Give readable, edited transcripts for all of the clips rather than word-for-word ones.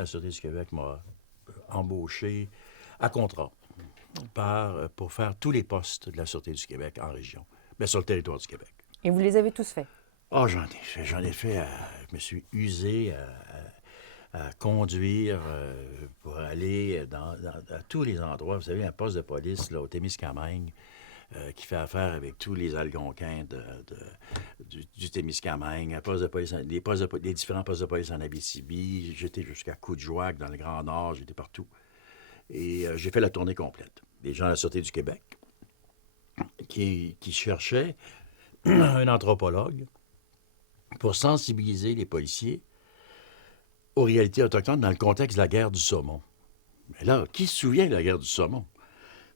la Sûreté du Québec m'a embauché à contrat pour faire tous les postes de la Sûreté du Québec en région, bien, sur le territoire du Québec. Et vous les avez tous faits? Ah, j'en ai fait, je me suis usé à conduire pour aller à tous les endroits. Vous savez, un poste de police là, au Témiscamingue qui fait affaire avec tous les Algonquins du Témiscamingue, un poste de police, les différents postes de police en Abitibi. J'étais jusqu'à Coudjouac, dans le Grand Nord, j'étais partout. Et j'ai fait la tournée complète. Des gens de la Sûreté du Québec qui cherchaient un anthropologue pour sensibiliser les policiers aux réalités autochtones dans le contexte de la guerre du saumon. Mais là, qui se souvient de la guerre du saumon?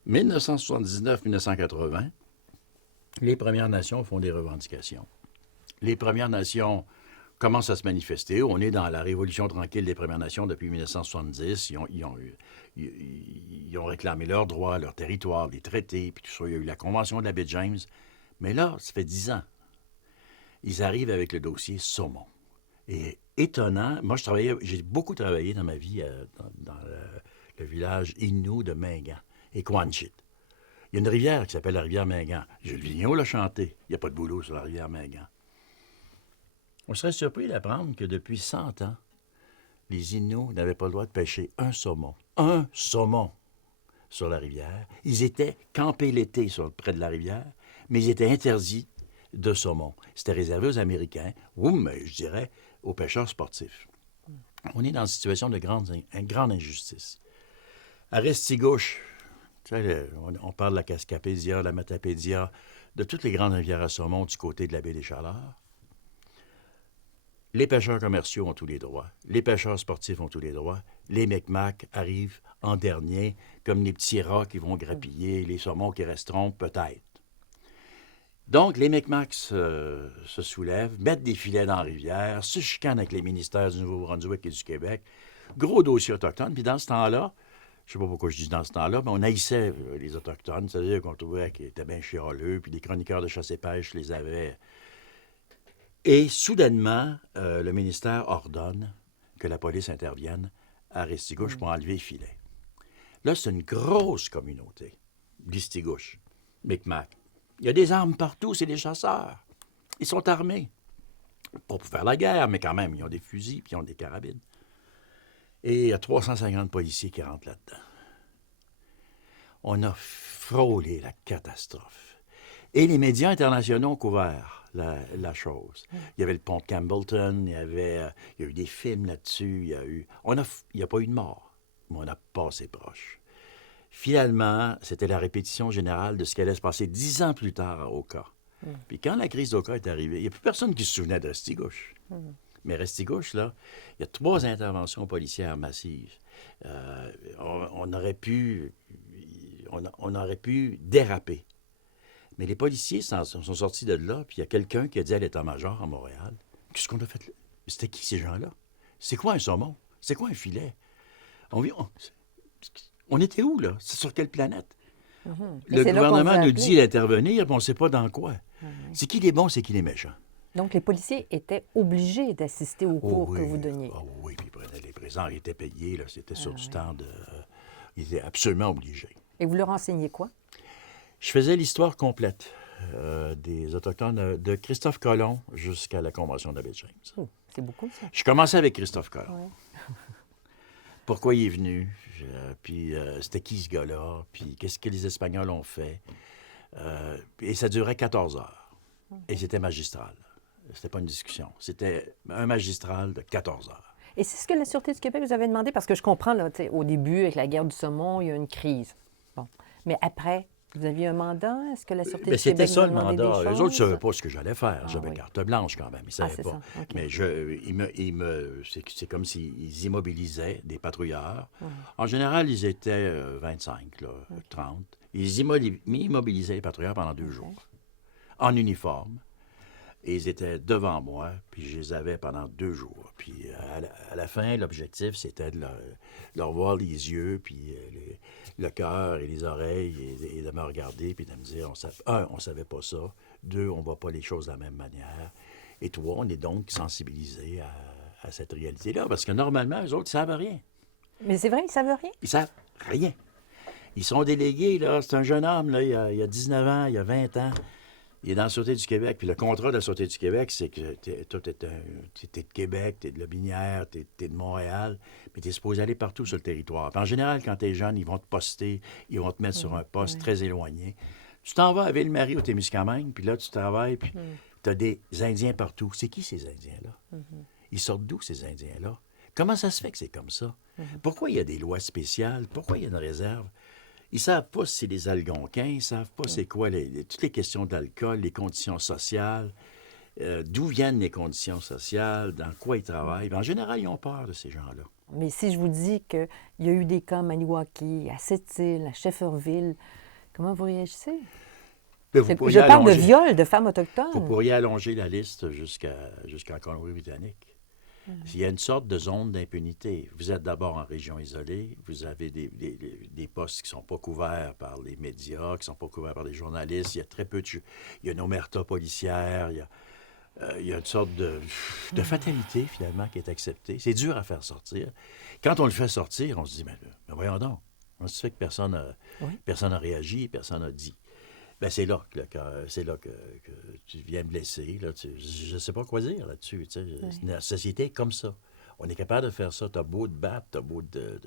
1979-1980, les Premières Nations font des revendications. Les Premières Nations commencent à se manifester. On est dans la révolution tranquille des Premières Nations depuis 1970. Ils ont réclamé leurs droits, leur territoire, les traités, puis tout ça. Il y a eu la Convention de la baie James. Mais là, ça fait 10 ans. Ils arrivent avec le dossier saumon. Et étonnant, moi, j'ai beaucoup travaillé dans ma vie dans le village Innu de Mingan et Comanche. Il y a une rivière qui s'appelle la rivière Mingan. Jules Vigneault l'a chanté. Il n'y a pas de boulot sur la rivière Mingan. On serait surpris d'apprendre que depuis 100 ans, les Inuits n'avaient pas le droit de pêcher un saumon. Un saumon sur la rivière. Ils étaient campés l'été près de la rivière, mais ils étaient interdits de saumon. C'était réservé aux Américains, ou, mais je dirais, aux pêcheurs sportifs. On est dans une situation de grande injustice. À Restigouche, tu sais, on parle de la Cascapédia, la Matapédia, de toutes les grandes rivières à saumon du côté de la baie des Chaleurs. Les pêcheurs commerciaux ont tous les droits. Les pêcheurs sportifs ont tous les droits. Les Micmacs arrivent en dernier, comme les petits rats qui vont grappiller, les saumons qui resteront peut-être. Donc, les Micmacs se soulèvent, mettent des filets dans la rivière, se chicanent avec les ministères du Nouveau-Brunswick et du Québec. Gros dossier autochtone. Puis dans ce temps-là, je ne sais pas pourquoi je dis dans ce temps-là, mais on haïssait les Autochtones. C'est-à-dire qu'on trouvait qu'ils étaient bien chialeux, puis les chroniqueurs de chasse et pêche les avaient. Et soudainement, le ministère ordonne que la police intervienne à Restigouche pour enlever les filets. Là, c'est une grosse communauté, Restigouche, Micmac. Il y a des armes partout, c'est des chasseurs. Ils sont armés. Pas pour faire la guerre, mais quand même, ils ont des fusils puis ils ont des carabines. Et il y a 350 policiers qui rentrent là-dedans. On a frôlé la catastrophe. Et les médias internationaux ont couvert la chose. Il y avait le pont de Campbellton, il y a eu des films là-dessus, il n'y a pas eu de mort, mais on a passé proche. Finalement, c'était la répétition générale de ce qui allait se passer 10 ans plus tard à Oka. Puis quand la crise d'Oka est arrivée, il n'y a plus personne qui se souvenait de Restigouche. Mais Restigouche, là, il y a 3 interventions policières massives. On aurait pu déraper. Mais les policiers sont sortis de là, puis il y a quelqu'un qui a dit à l'état-major à Montréal, « Qu'est-ce qu'on a fait là? C'était qui ces gens-là? C'est quoi un saumon? C'est quoi un filet? On était où, là? C'est sur quelle planète? Le gouvernement nous dit d'intervenir, mais on ne sait pas dans quoi. C'est qui les bons, c'est qui les méchants. Donc, les policiers étaient obligés d'assister aux cours que vous donniez. Oui, puis ils prenaient les présents, ils étaient payés, là, c'était sur du temps de... ils étaient absolument obligés. Et vous leur enseignez quoi? Je faisais l'histoire complète des Autochtones, de Christophe Colomb jusqu'à la Convention de la baie James. Oh, c'est beaucoup, ça. Je commençais avec Christophe Colomb. Ouais. Pourquoi il est venu, puis c'était qui ce gars-là, puis qu'est-ce que les Espagnols ont fait. Et ça durait 14 heures. Et c'était magistral. C'était pas une discussion. C'était un magistral de 14 heures. Et c'est ce que la Sûreté du Québec vous avait demandé? Parce que je comprends, là, au début, avec la guerre du saumon, il y a une crise. Bon. Mais après, vous aviez un mandat? Est-ce que la Sûreté du Québec vous a demandé des choses? C'était ça le mandat. Les autres ne savaient pas ce que j'allais faire. J'avais oui. carte blanche quand même. Ils ne savaient pas. Ça. Okay. Mais c'est comme s'ils immobilisaient des patrouilleurs. En général, ils étaient 25, là, 30. Ils immobilisaient les patrouilleurs pendant 2 jours, en uniforme. Et ils étaient devant moi, puis je les avais pendant 2 jours. Puis à la fin, l'objectif, c'était de leur voir les yeux, puis le cœur et les oreilles, et de me regarder, puis de me dire, on savait pas ça. 2, on voit pas les choses de la même manière. Et 3, on est donc sensibilisés à cette réalité-là, parce que normalement, eux autres, ils savent rien. Mais c'est vrai, ils ne savent rien. Ils savent rien. Ils sont délégués, là. C'est un jeune homme, là, il a 19 ans, il a 20 ans. Il est dans la Sûreté du Québec. Puis le contrat de la Sûreté du Québec, c'est que t'es de Québec, t'es de Lobinière, t'es de Montréal, mais t'es supposé aller partout sur le territoire. Puis en général, quand t'es jeune, ils vont te poster, ils vont te mettre sur un poste très éloigné. Tu t'en vas à Ville-Marie ou Témiscamingue, puis là, tu travailles, puis t'as des Indiens partout. C'est qui, ces Indiens-là? Ils sortent d'où, ces Indiens-là? Comment ça se fait que c'est comme ça? Pourquoi il y a des lois spéciales? Pourquoi il y a une réserve? Ils ne savent pas si c'est des Algonquins, ils ne savent pas c'est quoi toutes les questions d'alcool, les conditions sociales, d'où viennent les conditions sociales, dans quoi ils travaillent. En général, ils ont peur de ces gens-là. Mais si je vous dis qu'il y a eu des cas à Maniwaki, à Sept-Îles, à Shefferville, comment vous réagissez? Je parle de viol de femmes autochtones. Vous pourriez allonger la liste jusqu'en Colombie-Britannique. Il y a une sorte de zone d'impunité. Vous êtes d'abord en région isolée, vous avez des postes qui ne sont pas couverts par les médias, qui ne sont pas couverts par les journalistes, il y a très peu de... Il y a une omerta policière, il y a une sorte de fatalité, finalement, qui est acceptée. C'est dur à faire sortir. Quand on le fait sortir, on se dit, mais voyons donc, on se fait que personne n'a réagi, personne n'a dit. Bien, c'est là que tu viens me blesser. Là, je ne sais pas quoi dire là-dessus. La société est comme ça. On est capable de faire ça. Tu as beau te battre, tu as beau de...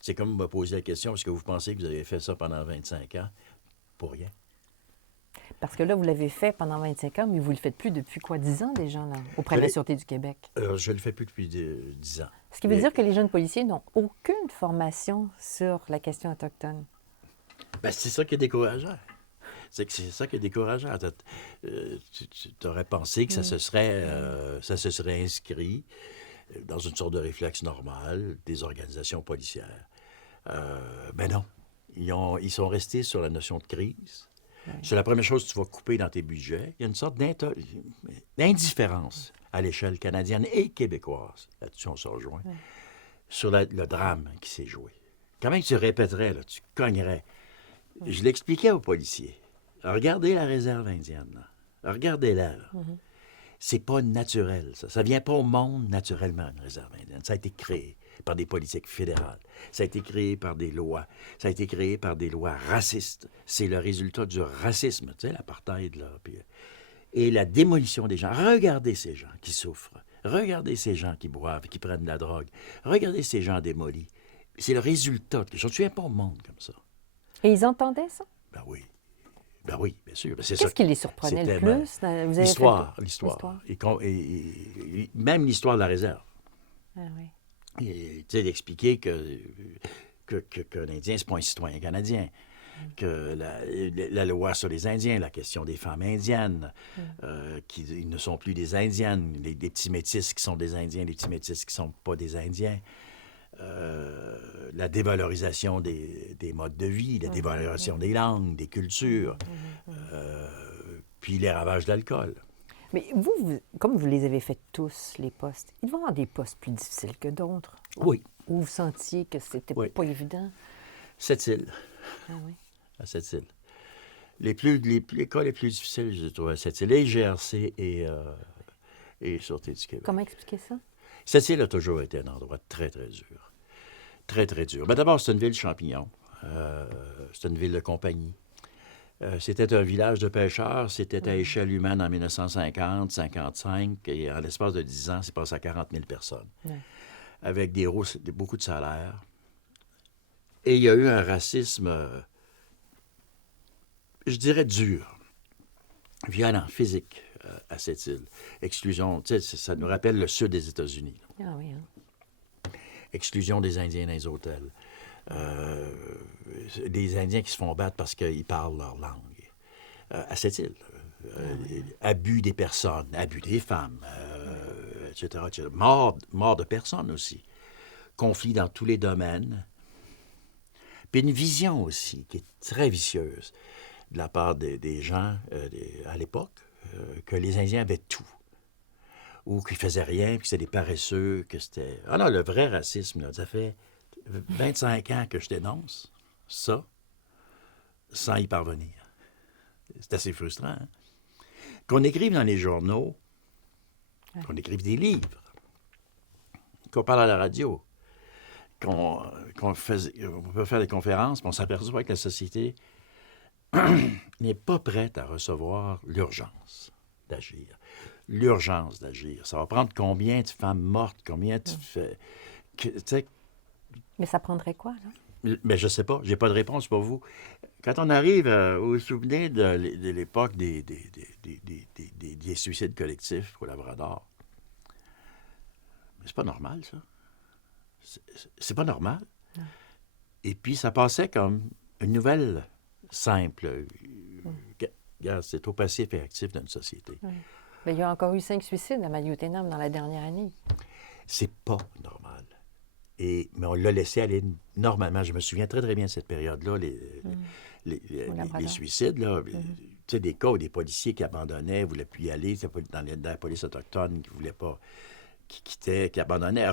C'est comme me poser la question, est-ce que vous pensez que vous avez fait ça pendant 25 ans? Pour rien. Parce que là, vous l'avez fait pendant 25 ans, mais vous ne le faites plus depuis quoi, 10 ans déjà, là, auprès de la Sûreté du Québec? Je ne le fais plus depuis 10 ans. Ce qui veut dire que les jeunes policiers n'ont aucune formation sur la question autochtone. Bien, c'est ça qui est décourageant. C'est ça qui est décourageant. Tu aurais pensé que ça se serait inscrit dans une sorte de réflexe normal des organisations policières. Ben non. Ils sont restés sur la notion de crise. C'est la première chose que tu vas couper dans tes budgets. Il y a une sorte d'indifférence à l'échelle canadienne et québécoise. Là-dessus, on se rejoint. Sur le drame qui s'est joué. Quand même, tu répéterais, là, tu cognerais. Je l'expliquais aux policiers. Regardez la réserve indienne. Là. Regardez-la. Là. C'est pas naturel, ça. Ça vient pas au monde naturellement, une réserve indienne. Ça a été créé par des politiques fédérales. Ça a été créé par des lois. Ça a été créé par des lois racistes. C'est le résultat du racisme, tu sais, l'apartheid, là. Et la démolition des gens. Regardez ces gens qui souffrent. Regardez ces gens qui boivent, qui prennent de la drogue. Regardez ces gens démolis. C'est le résultat de quelque chose. Tu viens pas au monde comme ça. Et ils entendaient ça? Ben oui. Ben oui, bien sûr. Qu'est-ce qui les surprenait le plus? L'histoire. Et même l'histoire de la réserve. Ah oui. Tu sais, d'expliquer qu'un Indien, c'est pas un citoyen canadien. Que la loi sur les Indiens, la question des femmes indiennes, qui ne sont plus des Indiennes, des petits métis qui sont des Indiens, des petits métis qui ne sont pas des Indiens. La dévalorisation des modes de vie, la dévalorisation des langues, des cultures, puis les ravages de l'alcool. Mais vous, comme vous les avez fait tous, les postes, il doit y avoir des postes plus difficiles que d'autres. Oui. Où vous sentiez que c'était pas évident? Sept-Îles. Ah oui. À Sept-Îles. Les cas les plus difficiles, je trouve, à Sept-Îles, les GRC et Sûreté du Québec. Comment expliquer ça? Sept-Îles a toujours été un endroit très, très dur. Très, très dur. Ben, d'abord, c'est une ville champignon. C'est une ville de compagnie. C'était un village de pêcheurs. C'était à échelle humaine en 1950, 55. Et en l'espace de 10 ans, c'est passé à 40 000 personnes. Avec beaucoup de salaires. Et il y a eu un racisme, je dirais, dur. Violent, physique, à cette île. Exclusion, tu sais, ça nous rappelle le sud des États-Unis. Ah oui, hein? Exclusion des Indiens dans les hôtels. Des Indiens qui se font battre parce qu'ils parlent leur langue. À cette île. Abus des personnes, abus des femmes, etc., etc. Mort de personnes aussi. Conflits dans tous les domaines. Puis une vision aussi qui est très vicieuse de la part des gens à l'époque, que les Indiens avaient tout. Ou qu'ils faisaient rien, puis que c'était des paresseux, que c'était... Ah non, le vrai racisme, là, ça fait 25 ans que je dénonce ça, sans y parvenir. C'est assez frustrant. Hein? Qu'on écrive dans les journaux, qu'on écrive des livres, qu'on parle à la radio, on peut faire des conférences, puis on s'aperçoit que la société n'est pas prête à recevoir l'urgence d'agir. L'urgence d'agir. Ça va prendre combien de femmes mortes, combien de... Mais ça prendrait quoi, là? Mais je ne sais pas, j'ai pas de réponse pour vous. Quand on arrive au souvenir de l'époque des suicides collectifs au Labrador, c'est pas normal, ça. C'est pas normal. Non. Et puis, ça passait comme une nouvelle simple. C'est au passif et actif d'une société. Mais il y a encore eu 5 suicides à Maliotenam dans la dernière année. C'est pas normal. Mais on l'a laissé aller normalement. Je me souviens très, très bien de cette période-là, les suicides, là. Tu sais, des cas où des policiers qui abandonnaient, ne voulaient plus y aller, dans la police autochtone qui ne voulait pas, qui quittait, qui abandonnait.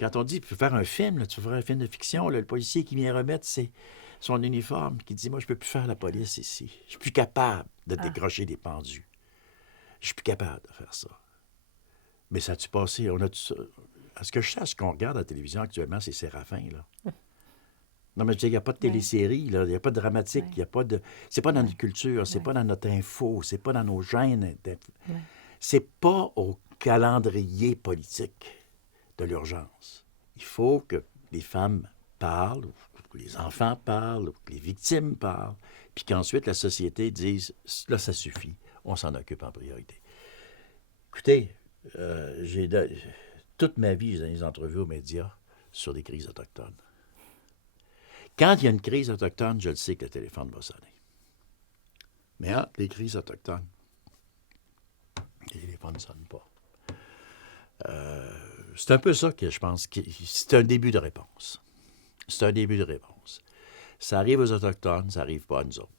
Quand on dit, tu veux faire un film, là, tu veux faire un film de fiction, là, le policier qui vient remettre son uniforme, qui dit, moi, je ne peux plus faire la police ici. Je ne suis plus capable de décrocher des pendus. Je ne suis plus capable de faire ça. Mais ça a-tu passé? À ce que je sache, ce qu'on regarde à la télévision actuellement, c'est Séraphin, là. Non, mais je veux dire, il n'y a pas de télésérie, là. Il n'y a pas de dramatique, il y a pas de... C'est pas dans notre culture, c'est pas dans notre info, c'est pas dans nos gènes. C'est pas au calendrier politique de l'urgence. Il faut que les femmes parlent, ou que les enfants parlent, ou que les victimes parlent, puis qu'ensuite la société dise, là, ça suffit, on s'en occupe en priorité. Écoutez, toute ma vie, j'ai donné des entrevues aux médias sur des crises autochtones. Quand il y a une crise autochtone, je le sais que le téléphone va sonner. Mais les crises autochtones, les téléphones ne sonnent pas. C'est un peu ça que je pense que c'est un début de réponse. C'est un début de réponse. Ça arrive aux Autochtones, ça n'arrive pas à nous autres.